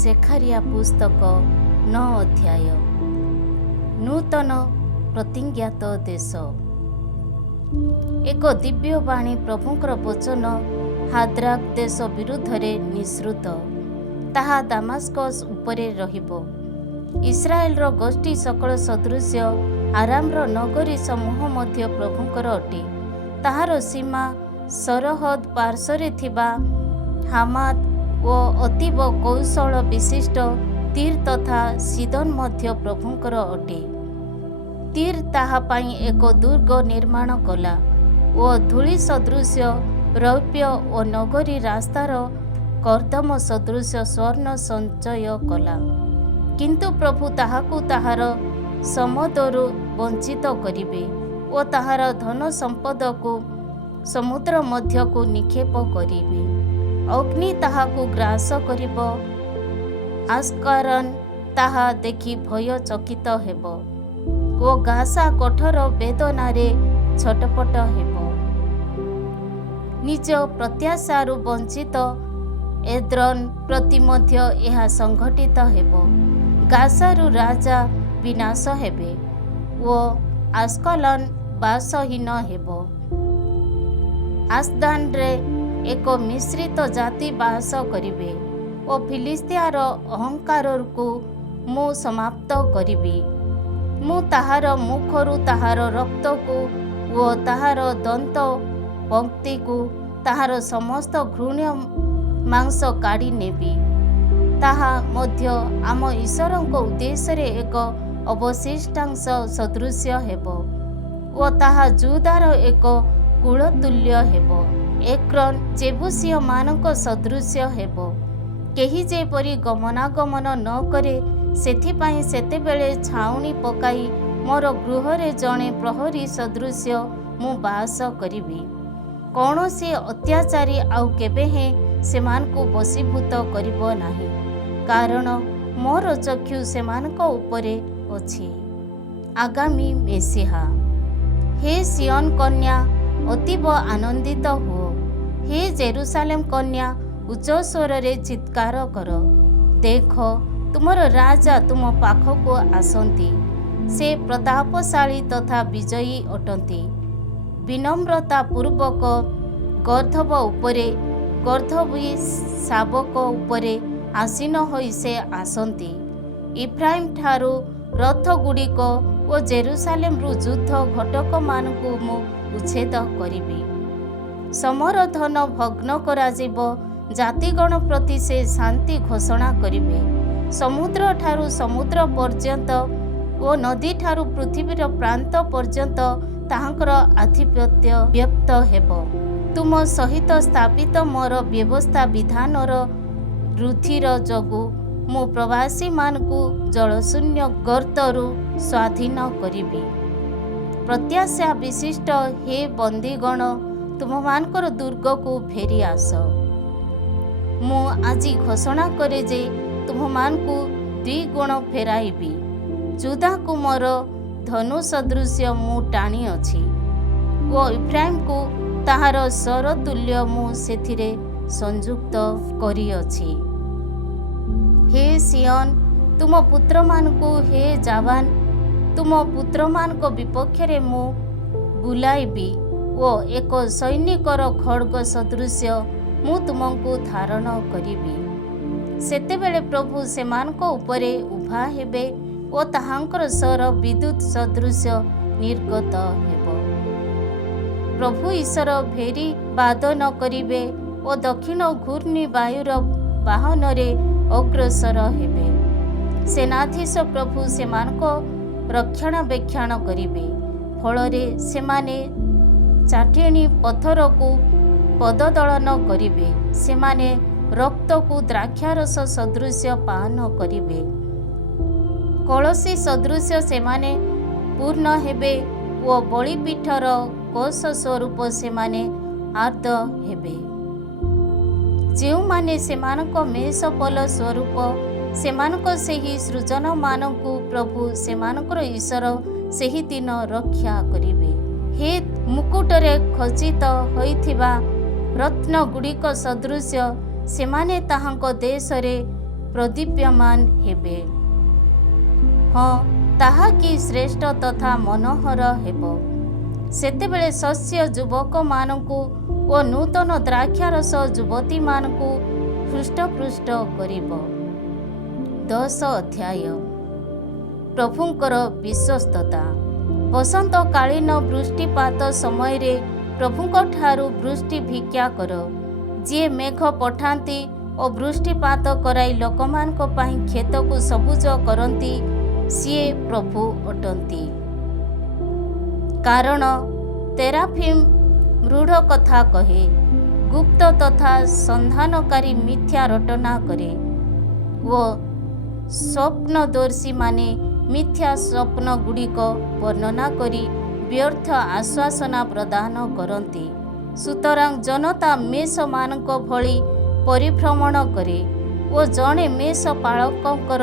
ସେଖାରିଆ ପୁସ୍ତକ 9 ଅଧ୍ୟାୟ। ନୂତନ ପ୍ରତିଜ୍ଞାତ ଦେଶ। ଏକ ଦିବ୍ୟ ବାଣୀ ପ୍ରଭୁଙ୍କର ବଚନ ହାଦ୍ରାକ୍ ଦେଶ ବିରୁଦ୍ଧରେ ନିଃସୃତ। ତାହା ଦାମାସ୍କସ ଉପରେ ରହିବ। ଇସ୍ରାଏଲର ଗୋଷ୍ଠୀ ସକଳ ସଦୃଶ୍ୟ ଆରାମର ନଗରୀ ସମୂହ ମଧ୍ୟ ପ୍ରଭୁଙ୍କର ଅଟେ। ତାହାର ସୀମା ସରହଦ ପାର୍ଶ୍ୱରେ ଥିବା ହାମାତ ଓ ଅତୀବ କୌଶଳ ବିଶିଷ୍ଟ ତୀର ତଥା ସିଦନ ମଧ୍ୟ ପ୍ରଭୁଙ୍କର ଅଟେ। ତୀର ତାହା ପାଇଁ ଏକ ଦୁର୍ଗ ନିର୍ମାଣ କଲା ଓ ଧୂଳି ସଦୃଶ୍ୟ ରୌପ୍ୟ ଓ ନଗରୀ ରାସ୍ତାର କର୍ଦ୍ଦମ ସଦୃଶ୍ୟ ସ୍ୱର୍ଣ୍ଣ ସଞ୍ଚୟ କଲା। କିନ୍ତୁ ପ୍ରଭୁ ତାହାକୁ ତାହାର ସମ୍ପଦରୁ ବଞ୍ଚିତ କରିବେ ଓ ତାହାର ଧନ ସମ୍ପଦକୁ ସମୁଦ୍ର ମଧ୍ୟକୁ ନିକ୍ଷେପ କରିବେ। ଅଗ୍ନି ତାହାକୁ ଗ୍ରାସ କରିବ। ଆସ୍କାରନ ତାହା ଦେଖି ଭୟଚକିତ ହେବ ଓ ଗାସା କଠୋର ବେଦନାରେ ଛଟପଟ ହେବ। ନିଜ ପ୍ରତ୍ୟାଶାରୁ ବଞ୍ଚିତ ଏଦ୍ରନ ପ୍ରତି ମଧ୍ୟ ଏହା ସଂଘଟିତ ହେବ। ଗାସାରୁ ରାଜା ବିନାଶ ହେବେ ଓ ଆସ୍କଲନ ବାସହୀନ ହେବ। ଆସ୍ଦାନରେ ଏକ ମିଶ୍ରିତ ଜାତି ବାସ କରିବେ ଓ ଫିଲିସ୍ତିଆର ଅହଙ୍କାରକୁ ମୁଁ ସମାପ୍ତ କରିବି। ମୁଁ ତାହାର ମୁଖରୁ ତାହାର ରକ୍ତକୁ ଓ ତାହାର ଦନ୍ତ ପଂକ୍ତିକୁ ତାହାର ସମସ୍ତ ଘୃଣ୍ୟ ମାଂସ କାଢ଼ି ନେବି। ତାହା ମଧ୍ୟ ଆମ ଈଶ୍ୱରଙ୍କ ଉଦ୍ଦେଶ୍ୟରେ ଏକ ଅବଶିଷ୍ଟାଂଶ ସଦୃଶ୍ୟ ହେବ ଓ ତାହା ଯୁଦାର ଏକ କୂଳତୁଲ୍ୟ ହେବ। ଏକ୍ରୋନ ଜେବୁସୀୟମାନଙ୍କ ସଦୃଶ୍ୟ ହେବ। କେହି ଯେପରି ଗମନାଗମନ ନ କରେ ସେଥିପାଇଁ ସେତେବେଳେ ଛାଉଣି ପକାଇ ମୋର ଗୃହରେ ଜଣେ ପ୍ରହରୀ ସଦୃଶ୍ୟ ମୁଁ ବାସ କରିବି। କୌଣସି ଅତ୍ୟାଚାରୀ ଆଉ କେବେ ହେଁ ସେମାନଙ୍କୁ ବଶୀଭୂତ କରିବ ନାହିଁ, କାରଣ ମୋର ଚକ୍ଷୁ ସେମାନଙ୍କ ଉପରେ ଅଛି। ଆଗାମୀ ମେସିହା। ହେ ସିୟନ କନ୍ୟା, ଅତୀବ ଆନନ୍ଦିତ ହୁଅ। ହେ ଜେରୁସାଲେମ କନ୍ୟା, ଉଚ୍ଚ ସ୍ୱରରେ ଚିତ୍କାର କର। ଦେଖ, ତୁମର ରାଜା ତୁମ ପାଖକୁ ଆସନ୍ତି। ସେ ପ୍ରତାପଶାଳୀ ତଥା ବିଜୟୀ ଅଟନ୍ତି। ବିନମ୍ରତା ପୂର୍ବକ ଗର୍ଦ୍ଦଭ ଉପରେ ଗର୍ଦ୍ଦଭୀ ଶାବକ ଉପରେ ଆସୀନ ହୋଇ ସେ ଆସନ୍ତି। ଇଫ୍ରାଇମ୍ ଠାରୁ ରଥଗୁଡ଼ିକ ଓ ଜେରୁସାଲେମରୁ ଯୁଦ୍ଧ ଘଟକମାନଙ୍କୁ ମୁଁ ଉଚ୍ଛେଦ କରିବି। ସମରଧନ ଭଗ୍ନ କରାଯିବ। ଜାତିଗଣ ପ୍ରତି ସେ ଶାନ୍ତି ଘୋଷଣା କରିବେ। ସମୁଦ୍ରଠାରୁ ସମୁଦ୍ର ପର୍ଯ୍ୟନ୍ତ ଓ ନଦୀଠାରୁ ପୃଥିବୀର ପ୍ରାନ୍ତ ପର୍ଯ୍ୟନ୍ତ ତାହାଙ୍କର ଆଧିପତ୍ୟ ବ୍ୟକ୍ତ ହେବ। ତୁମ ସହିତ ସ୍ଥାପିତ ମୋର ବ୍ୟବସ୍ଥା ବିଧାନର ରୁଧିର ଯୋଗୁଁ ମୁଁ ପ୍ରବାସୀମାନଙ୍କୁ ଜଳଶୂନ୍ୟ ଗର୍ତ୍ତରୁ ସ୍ୱାଧୀନ କରିବି। ପ୍ରତ୍ୟାଶା ବିଶିଷ୍ଟ ହେ ବନ୍ଦୀଗଣ, ତୁମମାନଙ୍କର ଦୁର୍ଗକୁ ଫେରି ଆସ। ମୁଁ ଆଜି ଘୋଷଣା କରେ ଯେ ତୁମମାନଙ୍କୁ ଦ୍ୱିଗୁଣ ଫେରାଇବି। ଯୁଦାକୁ ମୋର ଧନୁ ସଦୃଶ୍ୟ ମୁଁ ଟାଣିଅଛି ଓ ଇଫ୍ରାଇମକୁ ତାହାର ସରତୁଲ୍ୟ ମୁଁ ସେଥିରେ ସଂଯୁକ୍ତ କରିଅଛି। ହେ ସିୟନ, ତୁମ ପୁତ୍ରମାନଙ୍କୁ, ହେ ଜାବାନ, ତୁମ ପୁତ୍ରମାନଙ୍କ ବିପକ୍ଷରେ ମୁଁ ବୁଲାଇବି ଓ ଏକ ସୈନିକର ଖଡ଼୍ଗ ସଦୃଶ୍ୟ ମୁଁ ତୁମକୁ ଧାରଣ କରିବି। ସେତେବେଳେ ପ୍ରଭୁ ସେମାନଙ୍କ ଉପରେ ଉଭା ହେବେ ଓ ତାହାଙ୍କର ସ୍ୱର ବିଦ୍ୟୁତ ସଦୃଶ୍ୟ ନିର୍ଗତ ହେବ। ପ୍ରଭୁ ଈଶ୍ୱର ଭେରୀ ବାଦନ କରିବେ ଓ ଦକ୍ଷିଣ ଘୂର୍ଣ୍ଣି ବାୟୁର ବାହନରେ ଅଗ୍ରସର ହେବେ। ସେନାଧୀଶ ପ୍ରଭୁ ସେମାନଙ୍କ ରକ୍ଷଣାବେକ୍ଷଣ କରିବେ। ଫଳରେ ସେମାନେ ଚାଟେଣୀ ପଥରକୁ ପଦଦଳନ କରିବେ। ସେମାନେ ରକ୍ତକୁ ଦ୍ରାକ୍ଷାରସ ସଦୃଶ୍ୟ ପାନ କରିବେ। କଳସୀ ସଦୃଶ୍ୟ ସେମାନେ ପୂର୍ଣ୍ଣ ହେବେ ଓ ବଳିପୀଠର କୋଷ ସ୍ୱରୂପ ସେମାନେ ଆର୍ଦ୍ର ହେବେ। ଯେଉଁମାନେ ସେମାନଙ୍କ ମେଷପଲ ସ୍ୱରୂପ, ସେମାନଙ୍କ ସେହି ସୃଜନମାନଙ୍କୁ ପ୍ରଭୁ ସେମାନଙ୍କର ଈଶ୍ୱର ସେହି ଦିନ ରକ୍ଷା କରିବେ। ହେ ମୁକୁଟରେ ଖଚିତ ହୋଇଥିବା ରତ୍ନଗୁଡ଼ିକ ସଦୃଶ୍ୟ ସେମାନେ ତାହାଙ୍କ ଦେଶରେ ପ୍ରଦୀପ୍ୟମାନ ହେବେ। ହଁ, ତାହା କି ଶ୍ରେଷ୍ଠ ତଥା ମନୋହର ହେବ। ସେତେବେଳେ ଶସ୍ୟ ଯୁବକମାନଙ୍କୁ ଓ ନୂତନ ଦ୍ରାକ୍ଷାରସ ଯୁବତୀମାନଙ୍କୁ ହୃଷ୍ଟପୃଷ୍ଟ କରିବ। 10 ଅଧ୍ୟାୟ। ପ୍ରଭୁଙ୍କର ବିଶ୍ୱସ୍ତତା। ବସନ୍ତକାଳୀନ ବୃଷ୍ଟିପାତ ସମୟରେ ପ୍ରଭୁଙ୍କଠାରୁ ବୃଷ୍ଟି ଭିକ୍ଷା କର। ଯିଏ ମେଘ ପଠାନ୍ତି ଓ ବୃଷ୍ଟିପାତ କରାଇ ଲୋକମାନଙ୍କ ପାଇଁ କ୍ଷେତକୁ ସବୁଜ କରନ୍ତି, ସିଏ ପ୍ରଭୁ ଅଟନ୍ତି। କାରଣ ତେରାଫିମ୍ ମୃଢ଼ କଥା କହେ, ଗୁପ୍ତ ତଥା ସନ୍ଧାନକାରୀ ମିଥ୍ୟା ରଟନା କରେ ଓ ସ୍ୱପ୍ନଦର୍ଶୀମାନେ ମିଥ୍ୟା ସ୍ୱପ୍ନଗୁଡ଼ିକ ବର୍ଣ୍ଣନା କରି ବ୍ୟର୍ଥ ଆଶ୍ୱାସନା ପ୍ରଦାନ କରନ୍ତି। ସୁତରାଂ ଜନତା ମେଷମାନଙ୍କ ଭଳି ପରିଭ୍ରମଣ କରେ ଓ ଜଣେ ମେଷପାଳକଙ୍କର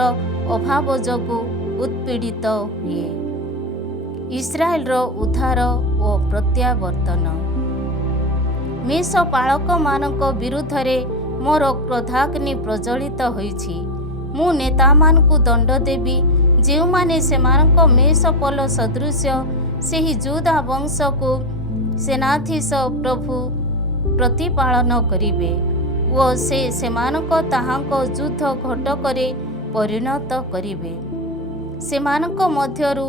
ଅଭାବ ଯୋଗୁଁ ଉତ୍ପୀଡ଼ିତ ହୁଏ। ଇସ୍ରାଏଲର ଉଦ୍ଧାର ଓ ପ୍ରତ୍ୟାବର୍ତ୍ତନ। ମେଷପାଳକମାନଙ୍କ ବିରୁଦ୍ଧରେ ମୋର କ୍ରୋଧାଗ୍ନି ପ୍ରଜ୍ୱଳିତ ହୋଇଛି। ମୁଁ ନେତାମାନଙ୍କୁ ଦଣ୍ଡ ଦେବି, ଯେଉଁମାନେ ସେମାନଙ୍କ ମେଷପଲ ସଦୃଶ୍ୟ ସେହି ଯୁଦା ବଂଶକୁ ସେନାଧୀଶ ପ୍ରଭୁ ପ୍ରତିପାଳନ କରିବେ ଓ ସେ ସେମାନଙ୍କ ତାହାଙ୍କ ଯୁଦ୍ଧ ଘଟକରେ ପରିଣତ କରିବେ। ସେମାନଙ୍କ ମଧ୍ୟରୁ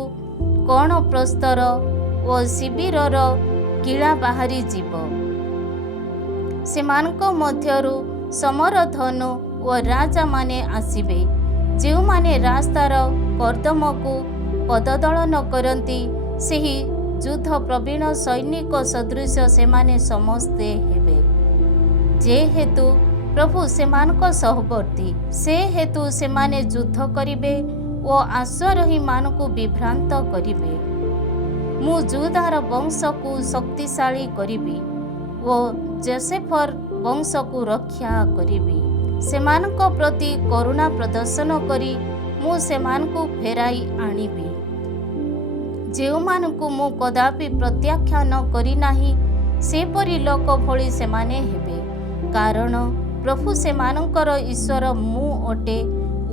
କଣ ପ୍ରସ୍ତର ଓ ଶିବିରର କିଳା ବାହାରିଯିବ। ସେମାନଙ୍କ ମଧ୍ୟରୁ ସମରଧନୁ ଓ ରାଜାମାନେ ଆସିବେ, ଯେଉଁମାନେ ରାସ୍ତାର କର୍ଦ୍ଦମକୁ ପଦଦଳନ କରନ୍ତି। ସେହି ଯୁଦ୍ଧ ପ୍ରବୀଣ ସୈନିକ ସଦୃଶ ସେମାନେ ସମସ୍ତେ ହେବେ। ଯେହେତୁ ପ୍ରଭୁ ସେମାନଙ୍କ ସହବର୍ତ୍ତୀ, ସେ ହେତୁ ସେମାନେ ଯୁଦ୍ଧ କରିବେ ଓ ଆଶ୍ୱାରୋହୀମାନଙ୍କୁ ବିଭ୍ରାନ୍ତ କରିବେ। ମୁଁ ଯୁଦାର ବଂଶକୁ ଶକ୍ତିଶାଳୀ କରିବି ଓ ଯୋସେଫର ବଂଶକୁ ରକ୍ଷା କରିବି। ସେମାନଙ୍କ ପ୍ରତି କରୁଣା ପ୍ରଦର୍ଶନ କରି ମୁଁ ସେମାନଙ୍କୁ ଫେରାଇ ଆଣିବି। ଯେଉଁମାନଙ୍କୁ ମୁଁ କଦାପି ପ୍ରତ୍ୟାଖ୍ୟାନ କରିନାହିଁ, ସେପରି ଲୋକ ଭଳି ସେମାନେ ହେବେ। କାରଣ ପ୍ରଭୁ ସେମାନଙ୍କର ଈଶ୍ୱର ମୁଁ ଅଟେ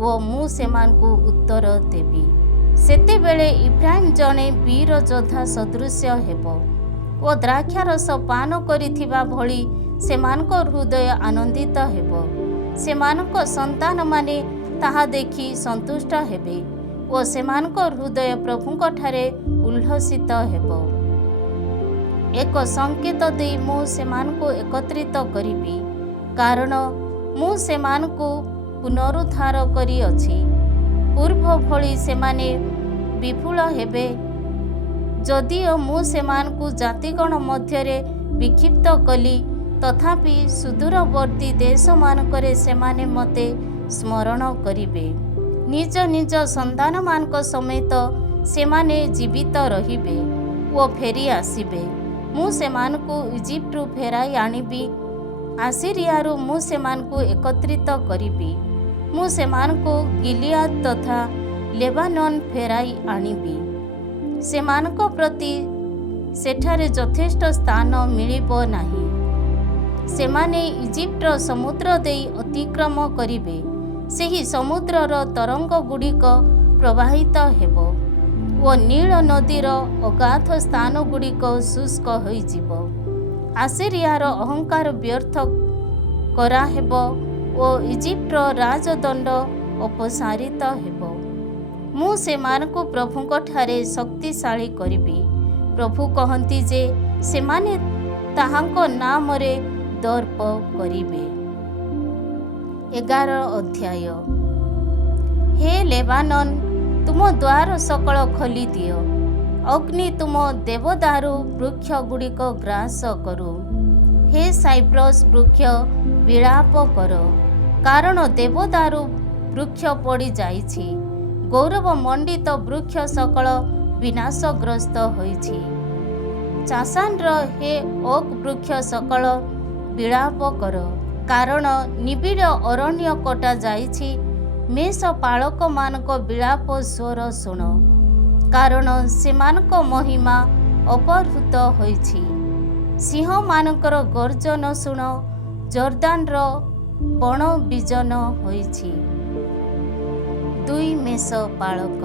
ଓ ମୁଁ ସେମାନଙ୍କୁ ଉତ୍ତର ଦେବି। ସେତେବେଳେ ଇଫ୍ରାଇମ୍ ଜଣେ ବୀର ଯୋଦ୍ଧା ସଦୃଶ୍ୟ ହେବ ଓ ଦ୍ରାକ୍ଷାରସ ପାନ କରିଥିବା ଭଳି ସେମାନଙ୍କ ହୃଦୟ ଆନନ୍ଦିତ ହେବ। ସେମାନଙ୍କ ସନ୍ତାନମାନେ ତାହା ଦେଖି ସନ୍ତୁଷ୍ଟ ହେବେ ଓ ସେମାନଙ୍କ ହୃଦୟ ପ୍ରଭୁଙ୍କଠାରେ ଉଲ୍ଲସିତ ହେବ। ଏକ ସଂକେତ ଦେଇ ମୁଁ ସେମାନଙ୍କୁ ଏକତ୍ରିତ କରିବି, କାରଣ ମୁଁ ସେମାନଙ୍କୁ ପୁନରୁଦ୍ଧାର କରିଅଛି। ପୂର୍ବ ଭଳି ସେମାନେ ବିପୁଳ ହେବେ। ଯଦିଓ ମୁଁ ସେମାନଙ୍କୁ ଜାତିଗଣ ମଧ୍ୟରେ ବିକ୍ଷିପ୍ତ କଲି, ତଥାପି ସୁଦୂରବର୍ତ୍ତୀ ଦେଶମାନଙ୍କରେ ସେମାନେ ମୋତେ ସ୍ମରଣ କରିବେ। ନିଜ ନିଜ ସନ୍ତାନମାନଙ୍କ ସମେତ ସେମାନେ ଜୀବିତ ରହିବେ ଓ ଫେରି ଆସିବେ। ମୁଁ ସେମାନଙ୍କୁ ଇଜିପ୍ଟରୁ ଫେରାଇ ଆଣିବି। ଆସିରିଆରୁ ମୁଁ ସେମାନଙ୍କୁ ଏକତ୍ରିତ କରିବି। ମୁଁ ସେମାନଙ୍କୁ ଗିଲିଆଦ ତଥା ଲେବାନନ ଫେରାଇ ଆଣିବି। ସେମାନଙ୍କ ପ୍ରତି ସେଠାରେ ଯଥେଷ୍ଟ ସ୍ଥାନ ମିଳିବ ନାହିଁ। ସେମାନେ ଇଜିପ୍ଟର ସମୁଦ୍ର ଦେଇ ଅତିକ୍ରମ କରିବେ। ସେହି ସମୁଦ୍ରର ତରଙ୍ଗଗୁଡ଼ିକ ପ୍ରବାହିତ ହେବ ଓ ନୀଳ ନଦୀର ଅଗାଧ ସ୍ଥାନଗୁଡ଼ିକ ଶୁଷ୍କ ହୋଇଯିବ। ଆସିରିଆର ଅହଙ୍କାର ବ୍ୟର୍ଥ କରାହେବ ଓ ଇଜିପ୍ଟର ରାଜଦଣ୍ଡ ଅପସାରିତ ହେବ। ମୁଁ ସେମାନଙ୍କୁ ପ୍ରଭୁଙ୍କଠାରେ ଶକ୍ତିଶାଳୀ କରିବି। ପ୍ରଭୁ କହନ୍ତି ଯେ ସେମାନେ ତାହାଙ୍କ ନାମରେ ଦର୍ପ କରିବେ। 11 ଅଧ୍ୟାୟ। ହେ ଲେବାନନ, ତୁମ ଦ୍ୱାର ସକଳ ଖୋଲିଦିଅ। ଅଗ୍ନି ତୁମ ଦେବଦାରୁ ବୃକ୍ଷଗୁଡ଼ିକ ଗ୍ରାସ କରୁ। ହେ ସାଇପ୍ରସ୍ ବୃକ୍ଷ, ବିଳାପ କର, କାରଣ ଦେବଦାରୁ ବୃକ୍ଷ ପଡ଼ିଯାଇଛି। ଗୌରବମଣ୍ଡିତ ବୃକ୍ଷ ସକଳ ବିନାଶଗ୍ରସ୍ତ ହୋଇଛି। ଚାଷାନର ହେ ଓକ୍ ବୃକ୍ଷ ସକଳ ବିଳାପ କର, କାରଣ ନିବିଡ଼ ଅରଣ୍ୟ କଟା ଯାଇଛି। ମେଷପାଳକମାନଙ୍କ ବିଳାପ ସ୍ୱର ଶୁଣ, କାରଣ ସେମାନଙ୍କ ମହିମା ଅପହୃତ ହୋଇଛି। ସିଂହମାନଙ୍କର ଗର୍ଜନ ଶୁଣ, ଜର୍ଦାନର ବଣ ବିଜନ ହୋଇଛି। ଦୁଇ ମେଷ ପାଳକ।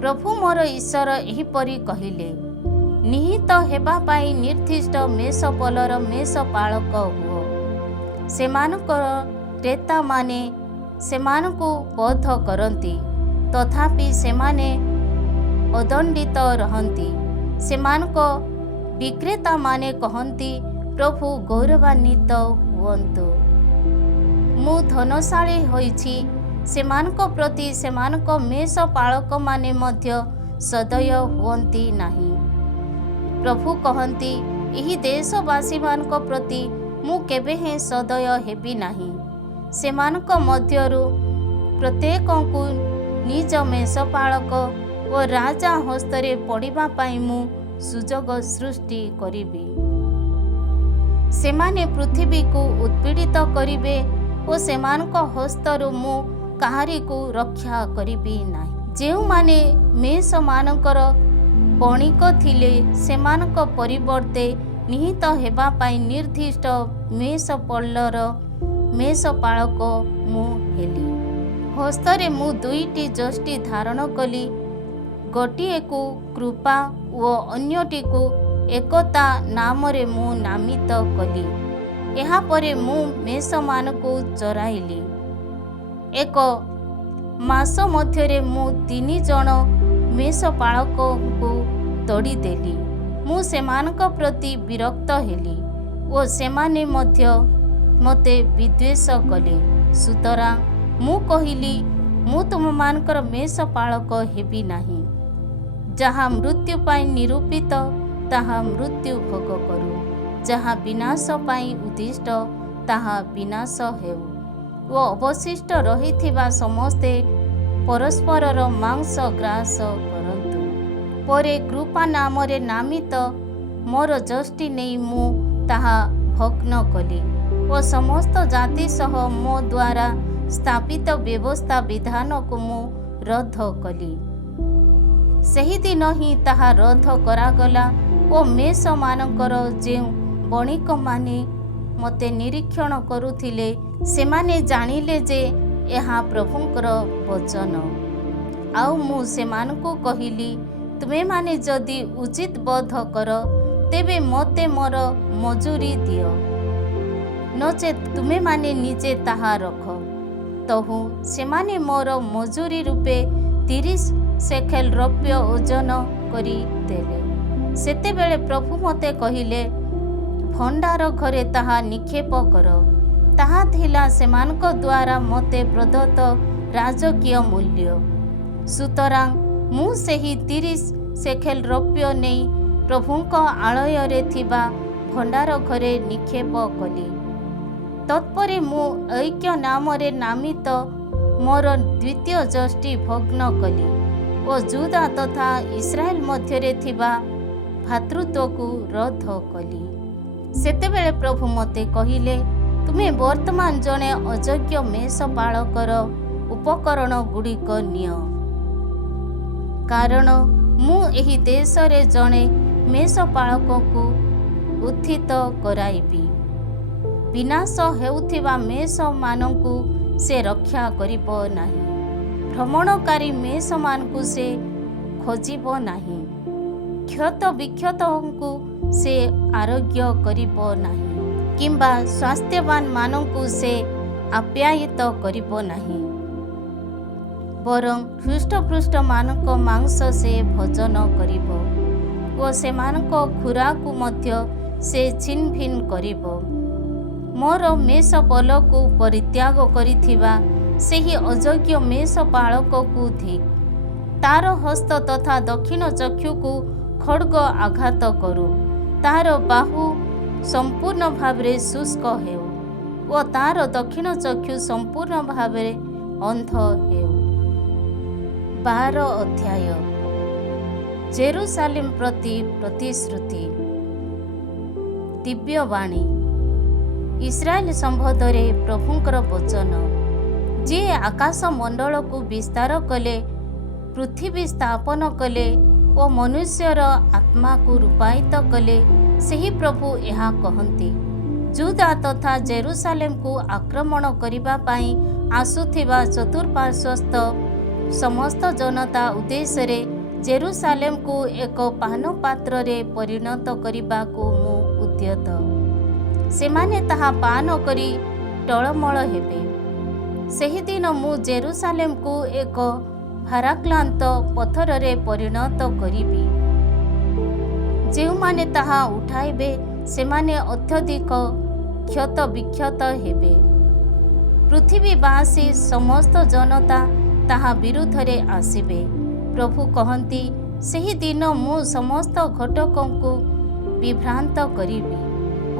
ପ୍ରଭୁ ମୋର ଈଶ୍ୱର ଏହିପରି କହିଲେ, ନିହିତ ହେବା ପାଇଁ ନିର୍ଦ୍ଦିଷ୍ଟ ମେଷ ପଲର ମେଷ ପାଳକ ହୁଅ। ସେମାନଙ୍କର କ୍ରେତାମାନେ ସେମାନଙ୍କୁ ବଧ କରନ୍ତି, ତଥାପି ସେମାନେ ଅଦଣ୍ଡିତ ରହନ୍ତି। ସେମାନଙ୍କ ବିକ୍ରେତାମାନେ କହନ୍ତି, ପ୍ରଭୁ ଗୌରବାନ୍ୱିତ ହୁଅନ୍ତୁ, ମୁଁ ଧନଶାଳୀ ହୋଇଛି। ସେମାନଙ୍କ ପ୍ରତି ସେମାନଙ୍କ ମେଷ ପାଳକମାନେ ମଧ୍ୟ ସଦୟ ହୁଅନ୍ତି ନାହିଁ। ପ୍ରଭୁ କହନ୍ତି, ଏହି ଦେଶବାସୀମାନଙ୍କ ପ୍ରତି ମୁଁ କେବେ ହେଁ ସଦୟ ହେବି ନାହିଁ। ସେମାନଙ୍କ ମଧ୍ୟରୁ ପ୍ରତ୍ୟେକଙ୍କୁ ନିଜ ମେଷପାଳକ ଓ ରାଜା ହସ୍ତରେ ପଡ଼ିବା ପାଇଁ ମୁଁ ସୁଯୋଗ ସୃଷ୍ଟି କରିବି। ସେମାନେ ପୃଥିବୀକୁ ଉତ୍ପୀଡ଼ିତ କରିବେ ଓ ସେମାନଙ୍କ ହସ୍ତରୁ ମୁଁ କାହାରିକୁ ରକ୍ଷା କରିବି ନାହିଁ। ଯେଉଁମାନେ ମେଷମାନଙ୍କର ବଣିକ ଥିଲେ, ସେମାନଙ୍କ ପରିବର୍ତ୍ତେ ନିହିତ ହେବା ପାଇଁ ନିର୍ଦ୍ଦିଷ୍ଟ ମେଷ ପଲର ମେଷପାଳକ ମୁଁ ହେଲି। ହସ୍ତରେ ମୁଁ ଦୁଇଟି ଯଷ୍ଟି ଧାରଣ କଲି, ଗୋଟିଏକୁ କୃପା ଓ ଅନ୍ୟଟିକୁ ଏକତା ନାମରେ ମୁଁ ନାମିତ କଲି। ଏହାପରେ ମୁଁ ମେଷମାନଙ୍କୁ ଚରାଇଲି। ଏକ ମାସ ମଧ୍ୟରେ ମୁଁ 3 ଜଣ ମେଷପାଳକଙ୍କୁ ତଡ଼ିଦେଲି। ମୁଁ ସେମାନଙ୍କ ପ୍ରତି ବିରକ୍ତ ହେଲି ଓ ସେମାନେ ମଧ୍ୟ ମୋତେ ବିଦ୍ୱେଷ କଲେ। ସୁତରାଂ ମୁଁ କହିଲି, ମୁଁ ତୁମମାନଙ୍କର ମେଷପାଳକ ହେବି ନାହିଁ। ଯାହା ମୃତ୍ୟୁ ପାଇଁ ନିରୂପିତ ତାହା ମୃତ୍ୟୁ ଭୋଗ କରୁ, ଯାହା ବିନାଶ ପାଇଁ ଉଦ୍ଦିଷ୍ଟ ତାହା ବିନାଶ ହେଉ ଓ ଅବଶିଷ୍ଟ ରହିଥିବା ସମସ୍ତେ ପରସ୍ପରର ମାଂସ ଗ୍ରାସ କରନ୍ତୁ। ପରେ କୃପା ନାମରେ ନାମିତ ମୋର ଯଷ୍ଟି ନେଇ ମୁଁ ତାହା ଭଗ୍ନ କଲି ଓ ସମସ୍ତ ଜାତି ସହ ମୋ ଦ୍ୱାରା ସ୍ଥାପିତ ବ୍ୟବସ୍ଥା ବିଧାନକୁ ମୁଁ ରଦ୍ଦ କଲି। ସେହିଦିନ ହିଁ ତାହା ରଦ୍ଦ କରାଗଲା ଓ ମେଷମାନଙ୍କର ଯେଉଁ ବଣିକମାନେ ମୋତେ ନିରୀକ୍ଷଣ କରୁଥିଲେ, ସେମାନେ ଜାଣିଲେ ଯେ ଏହା ପ୍ରଭୁଙ୍କର ବଚନ। ଆଉ ମୁଁ ସେମାନଙ୍କୁ କହିଲି, ତୁମେମାନେ ଯଦି ଉଚିତ ବୋଧ କର, ତେବେ ମୋତେ ମୋର ମଜୁରୀ ଦିଅ, ନଚେତ୍ ତୁମେମାନେ ନିଜେ ତାହା ରଖ। ତହୁ ସେମାନେ ମୋର ମଜୁରୀ ରୂପେ 30 ଶେକେଲ୍ ରୌପ୍ୟ ଓଜନ କରି ଦେଲେ। ସେତେବେଳେ ପ୍ରଭୁ ମୋତେ କହିଲେ, ଭଣ୍ଡାର ଘରେ ତାହା ନିକ୍ଷେପ କର। ତାହା ଥିଲା ସେମାନଙ୍କ ଦ୍ୱାରା ମୋତେ ପ୍ରଦତ୍ତ ରାଜକୀୟ ମୂଲ୍ୟ। ସୁତରାଂ ମୁଁ ସେହି 30 ଶେକେଲ୍ ରୌପ୍ୟ ନେଇ ପ୍ରଭୁଙ୍କ ଆଳୟରେ ଥିବା ଭଣ୍ଡାର ଘରେ ନିକ୍ଷେପ କଲି। ତତ୍ପରେ ମୁଁ ଐକ୍ୟ ନାମରେ ନାମିତ ମୋର ଦ୍ୱିତୀୟ ଯଷ୍ଟି ଭଗ୍ନ କଲି ଓ ଜୁଦା ତଥା ଇସ୍ରାଏଲ ମଧ୍ୟରେ ଥିବା ଭ୍ରାତୃତ୍ୱକୁ ରଦ୍ଦ କଲି। ସେତେବେଳେ ପ୍ରଭୁ ମୋତେ କହିଲେ, ତୁମେ ବର୍ତ୍ତମାନ ଜଣେ ଅଯୋଗ୍ୟ ମେଷପାଳକର ଉପକରଣ ଗୁଡ଼ିକ ନିଅ, କାରଣ ମୁଁ ଏହି ଦେଶରେ ଜଣେ ମେଷପାଳକକୁ ଉତ୍ଥିତ କରାଇବି। ବିନାଶ ହେଉଥିବା ମେଷମାନଙ୍କୁ ସେ ରକ୍ଷା କରିବ ନାହିଁ, ଭ୍ରମଣକାରୀ ମେଷମାନଙ୍କୁ ସେ ଖୋଜିବ ନାହିଁ, କ୍ଷତ ବିକ୍ଷତଙ୍କୁ ସେ ଆରୋଗ୍ୟ କରିବ ନାହିଁ, କିମ୍ବା ସ୍ୱାସ୍ଥ୍ୟବାନମାନଙ୍କୁ ସେ ଆପ୍ୟାୟିତ କରିବ ନାହିଁ। ବରଂ ହୃଷ୍ଟପୃଷ୍ଟମାନଙ୍କ ମାଂସ ସେ ଭୋଜନ କରିବ ଓ ସେମାନଙ୍କ ଖୁରାକୁ ମଧ୍ୟ ସେ ଛିନ୍ଭିନ୍ କରିବ। ମୋର ମେଷପଲକୁ ପରିତ୍ୟାଗ କରିଥିବା ସେହି ଅଯୋଗ୍ୟ ମେଷପାଳକକୁ ଧିକ୍। ତାର ହସ୍ତ ତଥା ଦକ୍ଷିଣ ଚକ୍ଷୁକୁ ଖଡ୍ଗ ଆଘାତ କରୁ, ତାର ବାହୁ ସମ୍ପୂର୍ଣ୍ଣ ଭାବରେ ଶୁଷ୍କ ହେଉ ଓ ତାର ଦକ୍ଷିଣ ଚକ୍ଷୁ ସମ୍ପୂର୍ଣ୍ଣ ଭାବରେ ଅନ୍ଧ ହେଉ। 12 ଅଧ୍ୟାୟ। ଜେରୁସାଲେମ ପ୍ରତି ପ୍ରତିଶ୍ରୁତି। ଦିବ୍ୟବାଣୀ। ଇସ୍ରାଏଲ ସମ୍ବନ୍ଧରେ ପ୍ରଭୁଙ୍କର ବଚନ। ଯିଏ ଆକାଶ ମଣ୍ଡଳକୁ ବିସ୍ତାର କଲେ, ପୃଥିବୀ ସ୍ଥାପନ କଲେ ଓ ମନୁଷ୍ୟର ଆତ୍ମାକୁ ରୂପାୟିତ କଲେ, ସେହି ପ୍ରଭୁ ଏହା କହନ୍ତି, जुदा तथा जेरुसालेमକୁ आक्रमण କରିବା ପାଇଁ ଆସୁଥିବା ଚତୁଃପାର୍ଶ୍ୱସ୍ଥ ସମସ୍ତ ଜନତା ଉଦ୍ଦେଶ୍ୟରେ ଜେରୁସାଲେମକୁ ଏକ ପାନ ପାତ୍ରରେ ପରିଣତ କରିବାକୁ ମୁଁ ଉଦ୍ୟତ। ସେମାନେ ତାହା ପାନ କରି ଟଳମଳ ହେବେ। ସେହିଦିନ ମୁଁ ଜେରୁସାଲେମକୁ ଏକ ଭାରାକ୍ରାନ୍ତ ପଥରରେ ପରିଣତ କରିବି। ଯେଉଁମାନେ ତାହା ଉଠାଇବେ ସେମାନେ ଅତ୍ୟଧିକ କ୍ଷତ ବିକ୍ଷତ ହେବେ। ପୃଥିବୀବାସୀ ସମସ୍ତ ଜନତା ତାହା ବିରୁଦ୍ଧରେ ଆସିବେ। ପ୍ରଭୁ କହନ୍ତି, ସେହିଦିନ ମୁଁ ସମସ୍ତ ଘଟକଙ୍କୁ ବିଭ୍ରାନ୍ତ କରିବି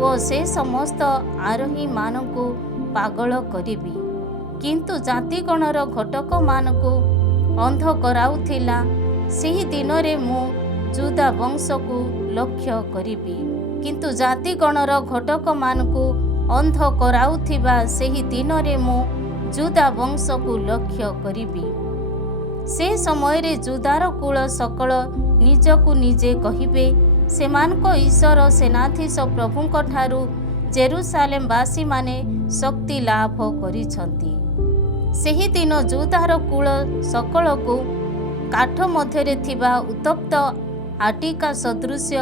ଓ ସେ ସମସ୍ତ ଆରୋହୀମାନଙ୍କୁ ପାଗଳ କରିବି। କିନ୍ତୁ ଜାତିଗଣର ଘଟକମାନଙ୍କୁ ଅନ୍ଧ କରାଉଥିଲା ସେହି ଦିନରେ ମୁଁ ଯୁଦା ବଂଶକୁ ଲକ୍ଷ୍ୟ କରିବି। କିନ୍ତୁ ଜାତିଗଣର ଘଟକମାନଙ୍କୁ ଅନ୍ଧ କରାଉଥିବା ସେହି ଦିନରେ ମୁଁ ଯୁଦା ବଂଶକୁ ଲକ୍ଷ୍ୟ କରିବି। ସେ ସମୟରେ ଯୁଦାର କୁଳ ସକଳ ନିଜକୁ ନିଜେ କହିବେ, ସେମାନଙ୍କ ଈଶ୍ୱର ସେନାଧୀଶ ପ୍ରଭୁଙ୍କଠାରୁ ଜେରୁସାଲେମବାସୀମାନେ ଶକ୍ତି ଲାଭ କରିଛନ୍ତି। ସେହିଦିନ ଯୁଦାର କୁଳ ସକଳକୁ କାଠ ମଧ୍ୟରେ ଥିବା ଉତ୍ତପ୍ତ ଆଟିକା ସଦୃଶ୍ୟ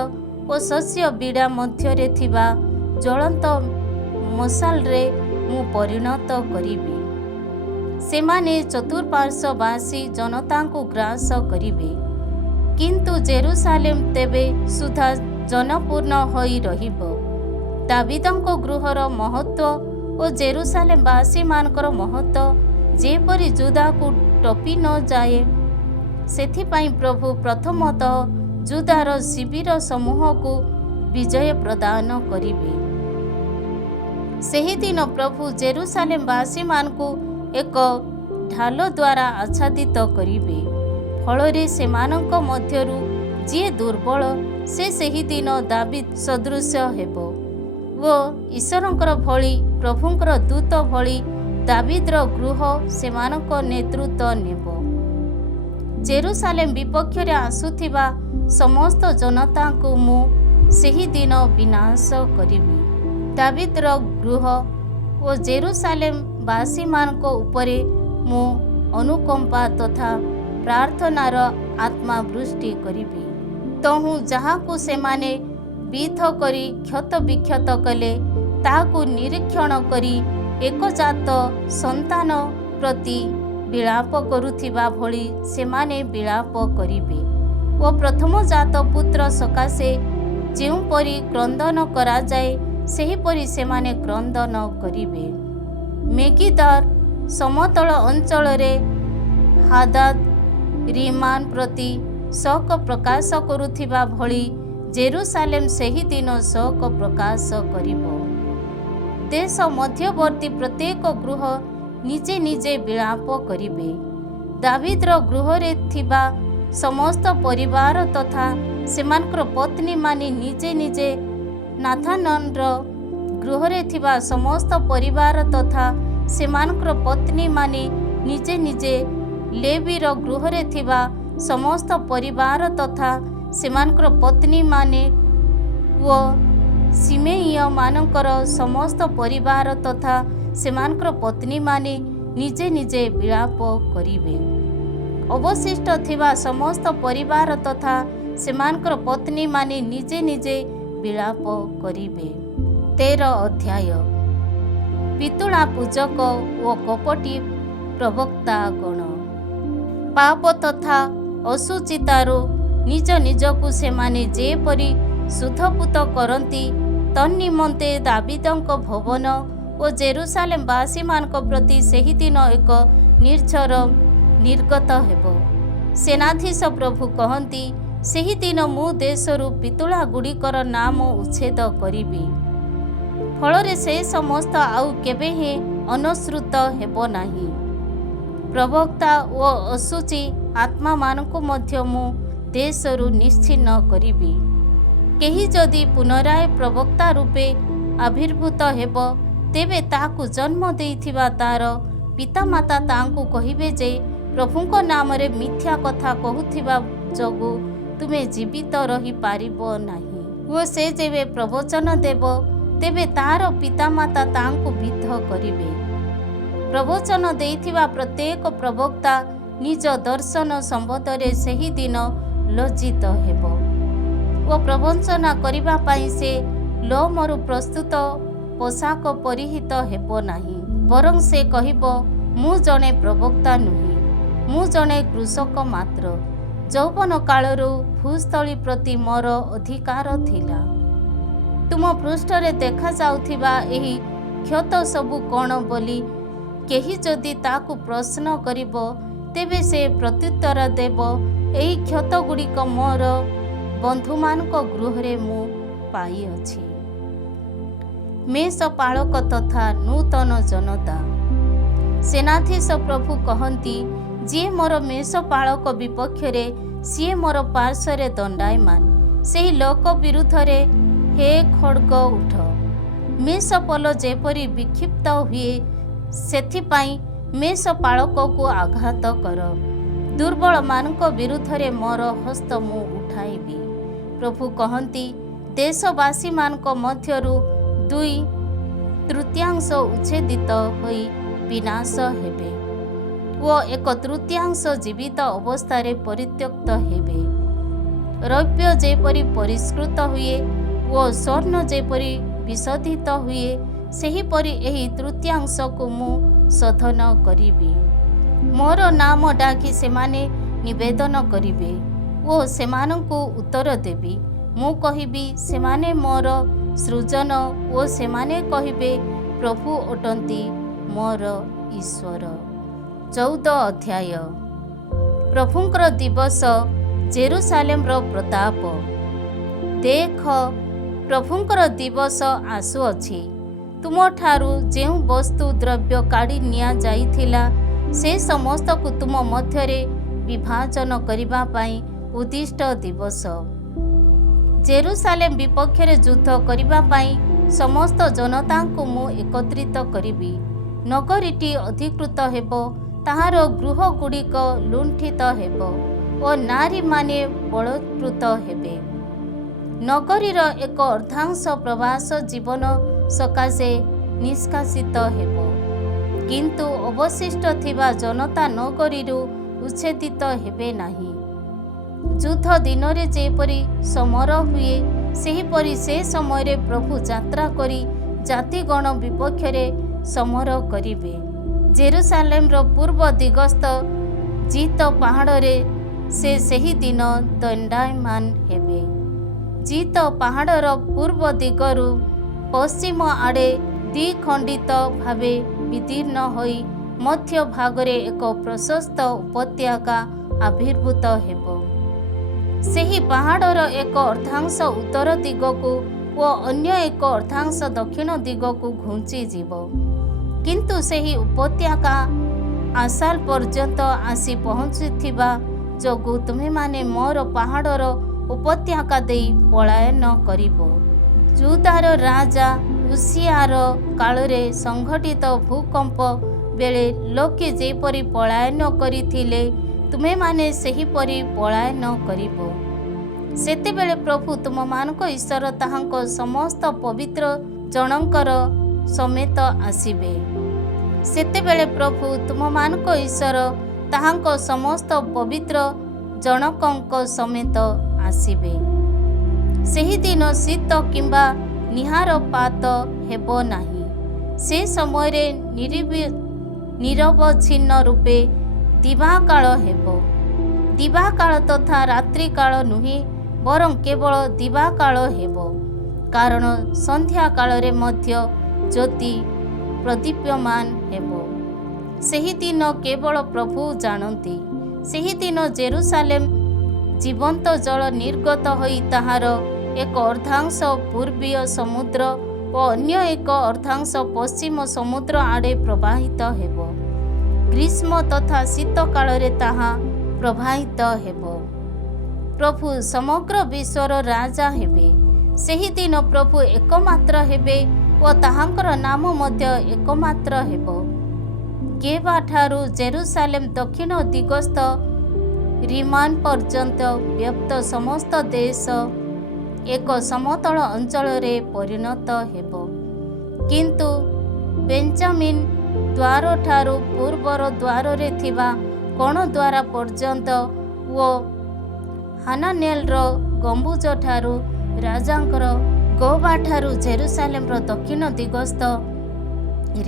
ଓ ଶସ୍ୟ ବିଡ଼ା ମଧ୍ୟରେ ଥିବା ଜ୍ୱଳନ୍ତ ମଶାଲରେ ମୁଁ ପରିଣତ କରିବି। ସେମାନେ ଚତୁଃପାର୍ଶ୍ୱବାସୀ ଜନତାଙ୍କୁ ଗ୍ରାସ କରିବେ। କିନ୍ତୁ ଜେରୁସାଲେମ ତେବେ ସୁଦ୍ଧା ଜନପୂର୍ଣ୍ଣ ହୋଇ ରହିବ। ଦାବିଦଙ୍କ ଗୃହର ମହତ୍ତ୍ୱ ଓ ଜେରୁସାଲେମବାସୀମାନଙ୍କର ମହତ୍ତ୍ୱ ଯେପରି ଯୁଦାକୁ ଟପି ନ ଯାଏ, ସେଥିପାଇଁ ପ୍ରଭୁ ପ୍ରଥମତଃ ଯୁଦାର ଶିବିର ସମୂହକୁ ବିଜୟ ପ୍ରଦାନ କରିବେ। ସେହିଦିନ ପ୍ରଭୁ ଜେରୁସାଲେମବାସୀମାନଙ୍କୁ ଏକ ଢାଲ ଦ୍ୱାରା ଆଚ୍ଛାଦିତ କରିବେ। ଫଳରେ ସେମାନଙ୍କ ମଧ୍ୟରୁ ଯିଏ ଦୁର୍ବଳ ସେ ସେହିଦିନ ଦାବିଦ ସଦୃଶ୍ୟ ହେବ ଓ ଈଶ୍ୱରଙ୍କର ଭଳି ପ୍ରଭୁଙ୍କର ଦୂତ ଭଳି ଦାବିଦର ଗୃହ ସେମାନଙ୍କ ନେତୃତ୍ୱ ନେବ। ଜେରୁସାଲେମ ବିପକ୍ଷରେ ଆସୁଥିବା ସମସ୍ତ ଜନତାଙ୍କୁ ମୁଁ ସେହିଦିନ ବିନାଶ କରିବି। ଦାବିଦର ଗୃହ ଓ ଜେରୁସାଲେମବାସୀମାନଙ୍କ ଉପରେ ମୁଁ ଅନୁକମ୍ପା ତଥା ପ୍ରାର୍ଥନାର ଆତ୍ମା ବୃଷ୍ଟି କରିବି। ତହୁଁ ଯାହାକୁ ସେମାନେ ବିଦ୍ଧ କରି କ୍ଷତ ବିକ୍ଷତ କଲେ, ତାହାକୁ ନିରୀକ୍ଷଣ କରି ଏକଜାତ ସନ୍ତାନ ପ୍ରତି ବିଳାପ କରୁଥିବା ଭଳି ସେମାନେ ବିଳାପ କରିବେ ଓ ପ୍ରଥମଜାତ ପୁତ୍ର ସକାଶେ ଯେଉଁପରି କ୍ରନ୍ଦନ କରାଯାଏ ସେହିପରି ସେମାନେ କ୍ରନ୍ଦନ କରିବେ। ମେଗିଦାର ସମତଳ ଅଞ୍ଚଳରେ ହାଦାଦ ରିମାନ୍ ପ୍ରତି ଶୋକ ପ୍ରକାଶ କରୁଥିବା ଭଳି ଜେରୁସାଲେମ ସେହିଦିନ ଶୋକ ପ୍ରକାଶ କରିବ। ଦେଶ ମଧ୍ୟବର୍ତ୍ତୀ ପ୍ରତ୍ୟେକ ଗୃହ ନିଜେ ନିଜେ ବିଳାପ କରିବେ। ଦାବିଦର ଗୃହରେ ଥିବା ସମସ୍ତ ପରିବାର ତଥା ସେମାନଙ୍କର ପତ୍ନୀମାନେ ନିଜେ ନିଜେ, ନାଥାନର ଗୃହରେ ଥିବା ସମସ୍ତ ପରିବାର ତଥା ସେମାନଙ୍କର ପତ୍ନୀମାନେ ନିଜେ ନିଜେ, ଲେବୀର ଗୃହରେ ଥିବା ସମସ୍ତ ପରିବାର ତଥା ସେମାନଙ୍କର ପତ୍ନୀମାନେ ଓ ସିମେଇୟମାନଙ୍କର ସମସ୍ତ ପରିବାର ତଥା ସେମାନଙ୍କର ପତ୍ନୀମାନେ ନିଜେ ନିଜେ ବିଳାପ କରିବେ। ଅବଶିଷ୍ଟ ଥିବା ସମସ୍ତ ପରିବାର ତଥା ସେମାନଙ୍କର ପତ୍ନୀମାନେ ନିଜେ ନିଜେ ବିଳାପ କରିବେ। 13 ଅଧ୍ୟାୟ। ପିତୁଳା ପୂଜକ ଓ କପଟୀ ପ୍ରବକ୍ତାଗଣ। ପାପ ତଥା ଅଶୁଚିତାରୁ ନିଜ ନିଜକୁ ସେମାନେ ଯେପରି ଶୁଦ୍ଧପୂତ କରନ୍ତି, ତନ୍ନିମନ୍ତେ ଦାବିଦଙ୍କ ଭବନ ଓ ଜେରୁସାଲେମବାସୀମାନଙ୍କ ପ୍ରତି ସେହିଦିନ ଏକ ନିର୍ଝର ନିର୍ଗତ ହେବ। ସେନାଧୀଶ ପ୍ରଭୁ କହନ୍ତି, ସେହିଦିନ ମୁଁ ଦେଶରୁ ପିତୁଳାଗୁଡ଼ିକର ନାମ ଉଚ୍ଛେଦ କରିବି। ଫଳରେ ସେ ସମସ୍ତ ଆଉ କେବେ ହେଁ ଅନୁସୃତ ହେବ ନାହିଁ। ପ୍ରବକ୍ତା ଓ ଅଶୁଚି ଆତ୍ମାମାନଙ୍କୁ ମଧ୍ୟ ମୁଁ ଦେଶରୁ ନିଶ୍ଚିହ୍ନ କରିବି। କେହି ଯଦି ପୁନରାୟ ପ୍ରବକ୍ତା ରୂପେ ଆବିର୍ଭୂତ ହେବ, ତେବେ ତାହାକୁ ଜନ୍ମ ଦେଇଥିବା ତାର ପିତାମାତା ତାଙ୍କୁ କହିବେ ଯେ, ପ୍ରଭୁଙ୍କ ନାମରେ ମିଥ୍ୟା କଥା କହୁଥିବା ଯୋଗୁଁ ତୁମେ ଜୀବିତ ରହିପାରିବ ନାହିଁ। ଓ ସେ ଯେବେ ପ୍ରବଚନ ଦେବ, ତେବେ ତାହାର ପିତାମାତା ତାଙ୍କୁ ବିଦ୍ଧ କରିବେ। ପ୍ରବଚନ ଦେଇଥିବା ପ୍ରତ୍ୟେକ ପ୍ରବକ୍ତା ନିଜ ଦର୍ଶନ ସମ୍ବନ୍ଧରେ ସେହି ଦିନ ଲଜ୍ଜିତ ହେବ ଓ ପ୍ରବଞ୍ଚନା କରିବା ପାଇଁ ସେ ଲୋମରୁ ପ୍ରସ୍ତୁତ ପୋଷାକ ପରିହିତ ହେବ ନାହିଁ। ବରଂ ସେ କହିବ, ମୁଁ ଜଣେ ପ୍ରବକ୍ତା ନୁହେଁ, ମୁଁ ଜଣେ କୃଷକ ମାତ୍ର। ଯୌବନ କାଳରୁ ଭୂସ୍ଥଳୀ ପ୍ରତି ମୋର ଅଧିକାର ଥିଲା। ତୁମ ପୃଷ୍ଠରେ ଦେଖାଯାଉଥିବା ଏହି କ୍ଷତ ସବୁ କ'ଣ ବୋଲି କେହି ଯଦି ତାକୁ ପ୍ରଶ୍ନ କରିବ, ତେବେ ସେ ପ୍ରତ୍ୟୁତ୍ତର ଦେବ, ଏହି କ୍ଷତଗୁଡ଼ିକ ମୋର ବନ୍ଧୁମାନଙ୍କ ଗୃହରେ ମୁଁ ପାଇଅଛି। ମେଷପାଳକ ତଥା ନୂତନ ଜନତା। ସେନାଧୀଶ ପ୍ରଭୁ କହନ୍ତି, ଯିଏ ମୋର ମେଷପାଳକ ବିପକ୍ଷରେ, ସିଏ ମୋର ପାର୍ଶ୍ୱରେ ଦଣ୍ଡାୟମାନ। ସେହି ଲୋକ ବିରୁଦ୍ଧରେ ହେ ଖଡ଼୍ଗ ଉଠ। ମେଷପଲ ଯେପରି ବିକ୍ଷିପ୍ତ ହୁଏ, ସେଥିପାଇଁ ମେଷପାଳକକୁ ଆଘାତ କର। ଦୁର୍ବଳମାନଙ୍କ ବିରୁଦ୍ଧରେ ମୋର ହସ୍ତ ମୁଁ ଉଠାଇବି। ପ୍ରଭୁ କହନ୍ତି, ଦେଶବାସୀମାନଙ୍କ ମଧ୍ୟରୁ 2/3 ଉଚ୍ଛେଦିତ ହୋଇ ବିନାଶ ହେବେ ଓ 1/3 ଜୀବିତ ଅବସ୍ଥାରେ ପରିତ୍ୟକ୍ତ ହେବେ। ରୌପ୍ୟ ଯେପରି ପରିଷ୍କୃତ ହୁଏ ଓ ସ୍ୱର୍ଣ୍ଣ ଯେପରି ବିଶୋଧିତ ହୁଏ, ସେହିପରି ଏହି ତୃତୀୟାଂଶକୁ ମୁଁ ଶୋଧନ କରିବି। ମୋର ନାମ ଡାକି ସେମାନେ ନିବେଦନ କରିବେ ଓ ସେମାନଙ୍କୁ ଉତ୍ତର ଦେବି। ମୁଁ କହିବି, ସେମାନେ ମୋର ସୃଜନ, ଓ ସେମାନେ କହିବେ, ପ୍ରଭୁ ଅଟନ୍ତି ମୋର ଈଶ୍ୱର। 14 ଅଧ୍ୟାୟ। ପ୍ରଭୁଙ୍କର ଦିବସ, ଜେରୁସାଲେମର ପ୍ରତାପ। ଦେଖ, ପ୍ରଭୁଙ୍କର ଦିବସ ଆସୁଅଛି। ତୁମଠାରୁ ଯେଉଁ ବସ୍ତୁ ଦ୍ରବ୍ୟ କାଢ଼ି ନିଆଯାଇଥିଲା, ସେ ସମସ୍ତକୁ ତୁମ ମଧ୍ୟରେ ବିଭାଜନ କରିବା ପାଇଁ ଉଦ୍ଦିଷ୍ଟ ଦିବସ। ଜେରୁସାଲେମ ବିପକ୍ଷରେ ଯୁଦ୍ଧ କରିବା ପାଇଁ ସମସ୍ତ ଜନତାଙ୍କୁ ମୁଁ ଏକତ୍ରିତ କରିବି। ନଗରୀଟି ଅଧିକୃତ ହେବ, ତାହାର ଗୃହଗୁଡ଼ିକ ଲୁଣ୍ଠିତ ହେବ ଓ ନାରୀମାନେ ବଳତ୍କୃତ ହେବେ। ନଗରୀର 1/4 ପ୍ରବାସ ଜୀବନ ସକାଶେ ନିଷ୍କାସିତ ହେବ, କିନ୍ତୁ ଅବଶିଷ୍ଟ ଥିବା ଜନତା ନଗରୀରୁ ଉଚ୍ଛେଦିତ ହେବେ ନାହିଁ। ଯୁଦ୍ଧ ଦିନରେ ଯେପରି ସମର ହୁଏ, ସେହିପରି ସେ ସମୟରେ ପ୍ରଭୁ ଯାତ୍ରା କରି ଜାତିଗଣ ବିପକ୍ଷରେ ସମର କରିବେ। ଜେରୁସାଲେମର ପୂର୍ବ ଦିଗସ୍ଥ ଜିତ ପାହାଡ଼ରେ ସେ ସେହି ଦିନ ଦଣ୍ଡାୟମାନ ହେବେ। ଜିତ ପାହାଡ଼ର ପୂର୍ବ ଦିଗରୁ ପଶ୍ଚିମ ଆଡ଼େ ଦ୍ୱିଖଣ୍ଡିତ ଭାବେ ବିଦୀର୍ଣ୍ଣ ହୋଇ ମଧ୍ୟ ଭାଗରେ ଏକ ପ୍ରଶସ୍ତ ଉପତ୍ୟକା ଆବିର୍ଭୂତ ହେବ। ସେହି ପାହାଡ଼ର 1/4 ଉତ୍ତର ଦିଗକୁ ଓ ଅନ୍ୟ 1/4 ଦକ୍ଷିଣ ଦିଗକୁ ଘୁଞ୍ଚିଯିବ। କିନ୍ତୁ ସେହି ଉପତ୍ୟକା ଆସାଲ ପର୍ଯ୍ୟନ୍ତ ଆସି ପହଞ୍ଚିଥିବା ଯୋଗୁଁ ତୁମେମାନେ ମୋର ପାହାଡ଼ର ଉପତ୍ୟକା ଦେଇ ପଳାୟନ କରିବ। ଯୁଦାର ରାଜା ଉସିଆର କାଳରେ ସଂଘଟିତ ଭୂକମ୍ପ ବେଳେ ଲୋକେ ଯେପରି ପଳାୟନ କରିଥିଲେ, ତୁମେମାନେ ସେହିପରି ପଳାୟନ କରିବ। ସେତେବେଳେ ପ୍ରଭୁ ତୁମମାନଙ୍କ ଈଶ୍ୱର ତାହାଙ୍କ ସମସ୍ତ ପବିତ୍ର ଜଣଙ୍କର ସମେତ ଆସିବେ। ସେତେବେଳେ ପ୍ରଭୁ ତୁମମାନଙ୍କ ଈଶ୍ୱର ତାହାଙ୍କ ସମସ୍ତ ପବିତ୍ର ଜଣକଙ୍କ ସମେତ ଆସିବେ। ସେହିଦିନ ଶୀତ କିମ୍ବା ନିହାରପାତ ହେବ ନାହିଁ। ସେ ସମୟରେ ନିରବଚ୍ଛିନ୍ନ ରୂପେ ଦିବାକାଳ ହେବ। ଦିବାକାଳ ତଥା ରାତ୍ରିକାଳ ନୁହେଁ, ବରଂ କେବଳ ଦିବାକାଳ ହେବ, କାରଣ ସନ୍ଧ୍ୟାକାଳରେ ମଧ୍ୟ ଜ୍ୟୋତି ପ୍ରଦୀପ୍ୟମାନ ହେବ। ସେହିଦିନ କେବଳ ପ୍ରଭୁ ଜାଣନ୍ତି। ସେହିଦିନ ଜେରୁସାଲେମ ଜୀବନ୍ତ ଜଳ ନିର୍ଗତ ହୋଇ ତାହାର 1/4 ପୂର୍ବୀୟ ସମୁଦ୍ର ଓ ଅନ୍ୟ 1/4 ପଶ୍ଚିମ ସମୁଦ୍ର ଆଡ଼େ ପ୍ରବାହିତ ହେବ। ଗ୍ରୀଷ୍ମ ତଥା ଶୀତ କାଳରେ ତାହା ପ୍ରବାହିତ ହେବ। ପ୍ରଭୁ ସମଗ୍ର ବିଶ୍ୱର ରାଜା ହେବେ। ସେହିଦିନ ପ୍ରଭୁ ଏକମାତ୍ର ହେବେ ଓ ତାହାଙ୍କର ନାମ ମଧ୍ୟ ଏକମାତ୍ର ହେବ। ଗେବାଠାରୁ ଜେରୁସାଲେମ ଦକ୍ଷିଣ ଦିଗସ୍ଥ ରିମାନ ପର୍ଯ୍ୟନ୍ତ ବ୍ୟାପ୍ତ ସମସ୍ତ ଦେଶ ଏକ ସମତଳ ଅଞ୍ଚଳରେ ପରିଣତ ହେବ। କିନ୍ତୁ ବେଞ୍ଜାମିନ୍ ଦ୍ୱାରଠାରୁ ପୂର୍ବର ଦ୍ୱାରରେ ଥିବା କୋଣ ଦ୍ୱାର ପର୍ଯ୍ୟନ୍ତ ଓ ହାନାନେଲର ଗମ୍ବୁଜଠାରୁ ରାଜାଙ୍କର ଗବାଠାରୁ ଜେରୁସାଲେମର ଦକ୍ଷିଣ ଦିଗସ୍ଥ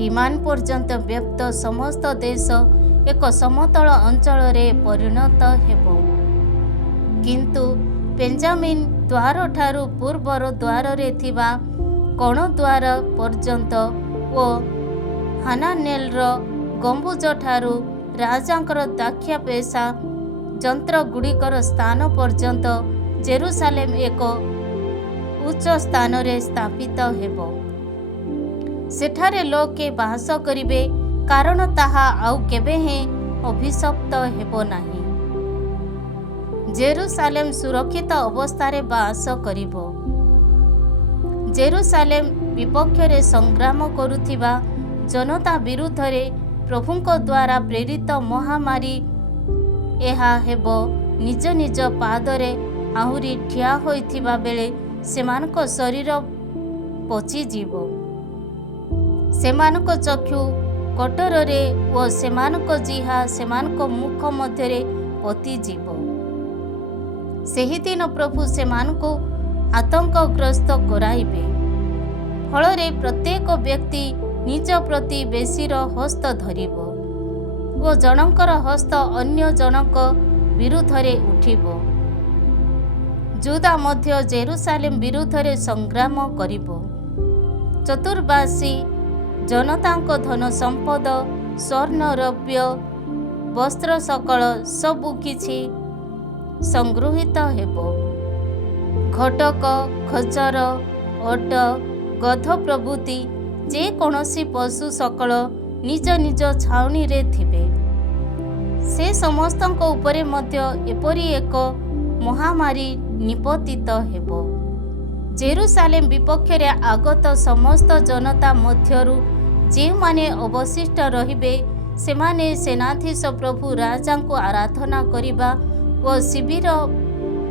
ରିମାନ୍ ପର୍ଯ୍ୟନ୍ତ ବ୍ୟାପ୍ତ ସମସ୍ତ ଦେଶ ଏକ ସମତଳ ଅଞ୍ଚଳରେ ପରିଣତ ହେବ। କିନ୍ତୁ ବେଞ୍ଜାମିନ୍ ଦ୍ୱାରଠାରୁ ପୂର୍ବର ଦ୍ୱାରରେ ଥିବା କୋଣ ଦ୍ୱାର ପର୍ଯ୍ୟନ୍ତ ଓ ହାନାନେଲର ଗମ୍ବୁଜଠାରୁ ରାଜାଙ୍କର ଦାକ୍ଷାପେଶା ଯନ୍ତ୍ରଗୁଡ଼ିକର ସ୍ଥାନ ପର୍ଯ୍ୟନ୍ତ ଜେରୁସାଲେମ ଏକ ଉଚ୍ଚ ସ୍ଥାନରେ ସ୍ଥାପିତ ହେବ। ସେଠାରେ ଲୋକେ ବାସ କରିବେ, କାରଣ ତାହା ଆଉ କେବେ ହେଁ ଅଭିଶପ୍ତ ହେବ ନାହିଁ। ଜେରୁସାଲେମ ସୁରକ୍ଷିତ ଅବସ୍ଥାରେ ବାସ କରିବ। ଜେରୁସାଲେମ ବିପକ୍ଷରେ ସଂଗ୍ରାମ କରୁଥିବା ଜନତା ବିରୁଦ୍ଧରେ ପ୍ରଭୁଙ୍କ ଦ୍ୱାରା ପ୍ରେରିତ ମହାମାରୀ ଏହା ହେବ। ନିଜ ନିଜ ପାଦରେ ଆହୁରି ଠିଆ ହୋଇଥିବା ବେଳେ ସେମାନଙ୍କ ଶରୀର ପଚିଯିବ, ସେମାନଙ୍କ ଚକ୍ଷୁ କଟରରେ ଓ ସେମାନଙ୍କ ଜିହ୍ୱା ସେମାନଙ୍କ ମୁଖ ମଧ୍ୟରେ ପୋତିଯିବ। ସେହିଦିନ ପ୍ରଭୁ ସେମାନଙ୍କୁ ଆତଙ୍କଗ୍ରସ୍ତ କରାଇବେ। ଫଳରେ ପ୍ରତ୍ୟେକ ବ୍ୟକ୍ତି ନିଜ ପ୍ରତିବେଶୀର ହସ୍ତ ଧରିବ ଓ ଜଣଙ୍କର ହସ୍ତ ଅନ୍ୟ ଜଣଙ୍କ ବିରୁଦ୍ଧରେ ଉଠିବ। ଯୁଦା ମଧ୍ୟ ଜେରୁସାଲେମ ବିରୁଦ୍ଧରେ ସଂଗ୍ରାମ କରିବ। ଚତୁର୍ବାର୍ଷୀ ଜନତାଙ୍କ ଧନ ସମ୍ପଦ, ସ୍ୱର୍ଣ୍ଣ, ରୌପ୍ୟ, ବସ୍ତ୍ର ସକଳ ସବୁ କିଛି ସଂଗୃହୀତ ହେବ। ଘଟକ, ଖଚର, ଓଟ, ଗଧ ପ୍ରଭୃତି ଯେକୌଣସି ପଶୁ ସକଳ ନିଜ ନିଜ ଛାଉଣିରେ ଥିବେ। ସେ ସମସ୍ତଙ୍କ ଉପରେ ମଧ୍ୟ ଏପରି ଏକ ମହାମାରୀ ନିପତିତ ହେବ। ଜେରୁସାଲେମ ବିପକ୍ଷରେ ଆଗତ ସମସ୍ତ ଜନତା ମଧ୍ୟରୁ ଯେଉଁମାନେ ଅବଶିଷ୍ଟ ରହିବେ, ସେମାନେ ସେନାଧୀଶ ପ୍ରଭୁ ରାଜାଙ୍କୁ ଆରାଧନା କରିବା ଓ ଶିବିର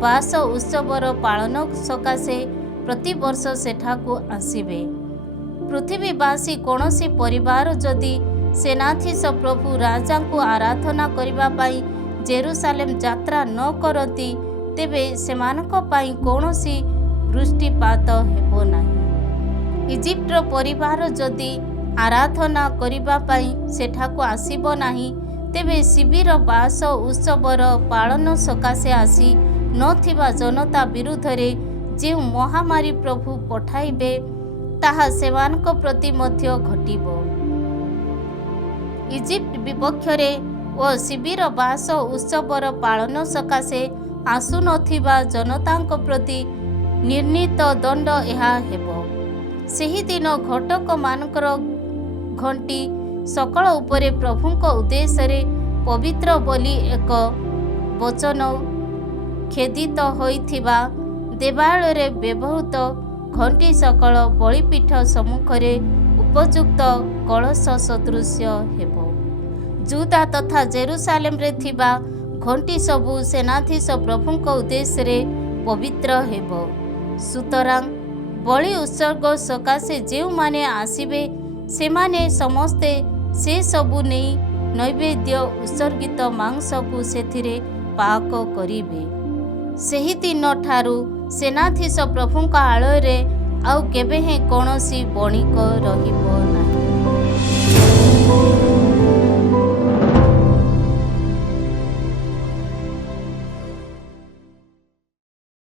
ବାସ ଉତ୍ସବର ପାଳନ ସକାଶେ ପ୍ରତିବର୍ଷ ସେଠାକୁ ଆସିବେ। ପୃଥିବୀବାସୀ କୌଣସି ପରିବାର ଯଦି ସେନାଧୀଶ ପ୍ରଭୁ ରାଜାଙ୍କୁ ଆରାଧନା କରିବା ପାଇଁ ଜେରୁସାଲେମ ଯାତ୍ରା ନ କରନ୍ତି, ତେବେ ସେମାନଙ୍କ ପାଇଁ କୌଣସି ବୃଷ୍ଟିପାତ ହେବ ନାହିଁ। ଇଜିପ୍ଟର ପରିବାର ଯଦି ଆରାଧନା କରିବା ପାଇଁ ସେଠାକୁ ଆସିବ ନାହିଁ, ତେବେ ଶିବିର ବାସ ଉତ୍ସବର ପାଳନ ସକାଶେ ଆସି ନଥିବା ଜନତା ବିରୁଦ୍ଧରେ ଯେଉଁ ମହାମାରୀ ପ୍ରଭୁ ପଠାଇବେ, ତାହା ସେମାନଙ୍କ ପ୍ରତି ମଧ୍ୟ ଘଟିବ। ଇଜିପ୍ଟ ବିପକ୍ଷରେ ଓ ଶିବିର ବାସ ଉତ୍ସବର ପାଳନ ସକାଶେ ଆସୁନଥିବା ଜନତାଙ୍କ ପ୍ରତି ନିର୍ଣ୍ଣିତ ଦଣ୍ଡ ଏହା ହେବ। ସେହିଦିନ ଘଟକମାନଙ୍କର ଘଣ୍ଟି ସକଳ ଉପରେ ପ୍ରଭୁଙ୍କ ଉଦ୍ଦେଶ୍ୟରେ ପବିତ୍ର ବୋଲି ଏକ ବଚନ ଖେଦିତ ହୋଇଥିବା ଦେବାଳୟରେ ବ୍ୟବହୃତ ଘଣ୍ଟି ସକଳ ବଳିପୀଠ ସମ୍ମୁଖରେ ଉପଯୁକ୍ତ କଳସ ସଦୃଶ୍ୟ ହେବ। ଯୁଦା ତଥା ଜେରୁସାଲେମରେ ଥିବା ଘଣ୍ଟି ସବୁ ସେନାଧୀଶ ପ୍ରଭୁଙ୍କ ଉଦ୍ଦେଶ୍ୟରେ ପବିତ୍ର ହେବ। ସୁତରାଂ ବଳି ଉତ୍ସର୍ଗ ସକାଶେ ଯେଉଁମାନେ ଆସିବେ, ସେମାନେ ସମସ୍ତେ ସେ ସବୁ ନେଇ ନୈବେଦ୍ୟ ଉତ୍ସର୍ଗିତ ମାଂସକୁ ସେଥିରେ ପାକ କରିବେ। ସେହିଦିନଠାରୁ ସେନାଧୀଶ ପ୍ରଭୁଙ୍କ ଆଳୟରେ ଆଉ କେବେ ହେଁ କୌଣସି ବଣିକ ରହିବ ନାହିଁ।